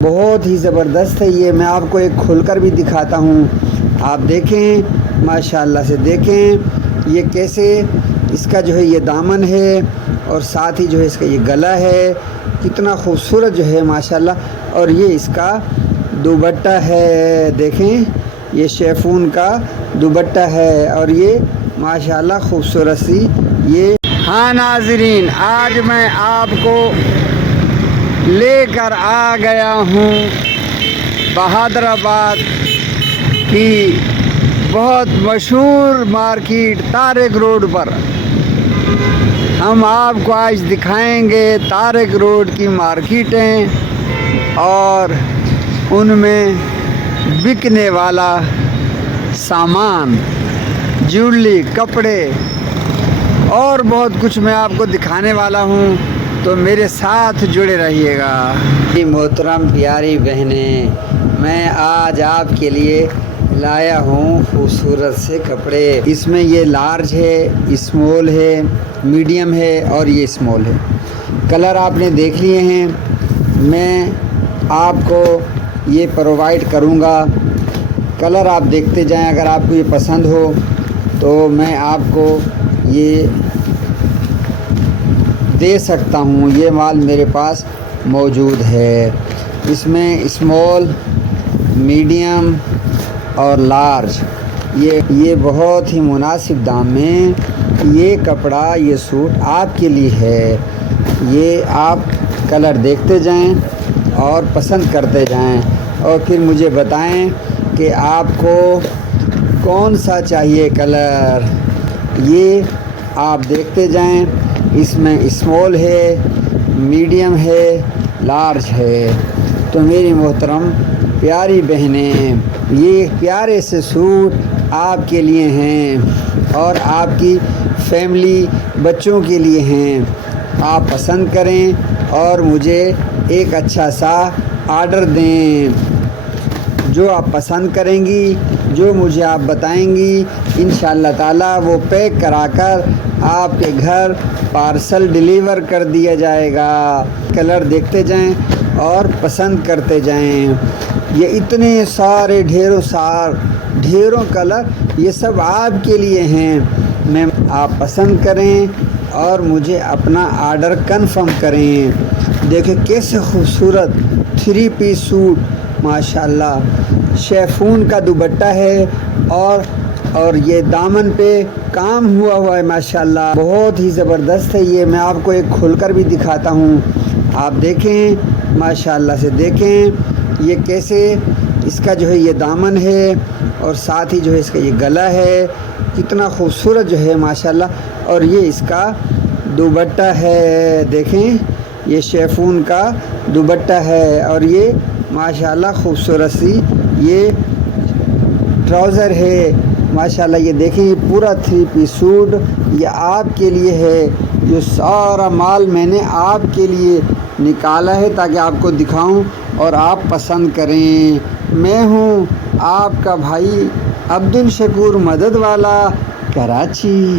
بہت ہی زبردست ہے یہ، میں آپ کو ایک کھول کر بھی دکھاتا ہوں، آپ دیکھیں ماشاءاللہ سے، دیکھیں یہ کیسے اس کا جو ہے یہ دامن ہے اور ساتھ ہی جو ہے اس کا یہ گلا ہے، کتنا خوبصورت جو ہے ماشاءاللہ۔ اور یہ اس کا دوپٹہ ہے، دیکھیں یہ شیفون کا دوپٹہ ہے اور یہ ماشاءاللہ خوبصورت سی یہ۔ ہاں ناظرین، آج میں آپ کو لے کر آ گیا ہوں بہادر آباد کی بہت مشہور مارکیٹ طارق روڈ پر۔ ہم آپ کو آج دکھائیں گے طارق روڈ کی مارکیٹیں اور ان میں بکنے والا سامان، جویلری، کپڑے اور بہت کچھ میں آپ کو دکھانے والا ہوں، تو میرے ساتھ جڑے رہیے گا۔ محترم پیاری بہنیں، میں آج آپ کے لیے لایا ہوں خوبصورت سے کپڑے۔ اس میں یہ لارج ہے، اسمال ہے، میڈیم ہے اور یہ اسمال ہے۔ کلر آپ نے دیکھ لیے ہیں، میں آپ کو یہ پرووائڈ کروں گا۔ کلر آپ دیکھتے جائیں، اگر آپ کو یہ پسند ہو تو میں آپ کو یہ دے سکتا ہوں، یہ مال میرے پاس موجود ہے۔ اس میں اسمال، میڈیم اور لارج، یہ بہت ہی مناسب دام میں یہ کپڑا، یہ سوٹ آپ کے لیے ہے۔ یہ آپ کلر دیکھتے جائیں اور پسند کرتے جائیں اور پھر مجھے بتائیں کہ آپ کو کون سا چاہیے کلر۔ یہ آپ دیکھتے جائیں، اس میں اسمال ہے، میڈیم ہے، لارج ہے۔ تو میری محترم پیاری بہنیں، یہ پیارے سے سوٹ آپ کے لیے ہیں اور آپ کی فیملی، بچوں کے لیے ہیں۔ آپ پسند کریں اور مجھے ایک اچھا سا آرڈر دیں۔ جو آپ پسند کریں گی، جو مجھے آپ بتائیں گی، انشاءاللہ تعالیٰ وہ پیک کرا کر آپ کے گھر پارسل ڈیلیور کر دیا جائے گا۔ کلر دیکھتے جائیں اور پسند کرتے جائیں۔ یہ اتنے سارے ڈھیروں کلر، یہ سب آپ کے لیے ہیں۔ آپ پسند کریں اور مجھے اپنا آرڈر کنفرم کریں۔ دیکھیں کیسے خوبصورت 3 پیس سوٹ، ماشاءاللہ شیفون کا دوپٹہ ہے اور یہ دامن پہ کام ہوا ہے ماشاءاللہ، بہت ہی زبردست ہے یہ، میں آپ کو ایک کھول کر بھی دکھاتا ہوں، آپ دیکھیں ماشاءاللہ سے، دیکھیں یہ کیسے اس کا جو ہے یہ دامن ہے اور ساتھ ہی جو ہے اس کا یہ گلا ہے، کتنا خوبصورت جو ہے ماشاءاللہ۔ اور یہ اس کا دوپٹہ ہے، دیکھیں یہ شیفون کا دوپٹہ ہے اور یہ ماشاءاللہ خوبصورت سی یہ ٹراؤزر ہے ماشاءاللہ۔ یہ دیکھیں یہ پورا 3 پیس سوٹ یہ آپ کے لیے ہے۔ یہ سارا مال میں نے آپ کے لیے نکالا ہے تاکہ آپ کو دکھاؤں اور آپ پسند کریں۔ میں ہوں آپ کا بھائی عبدالشکور مدد والا، کراچی۔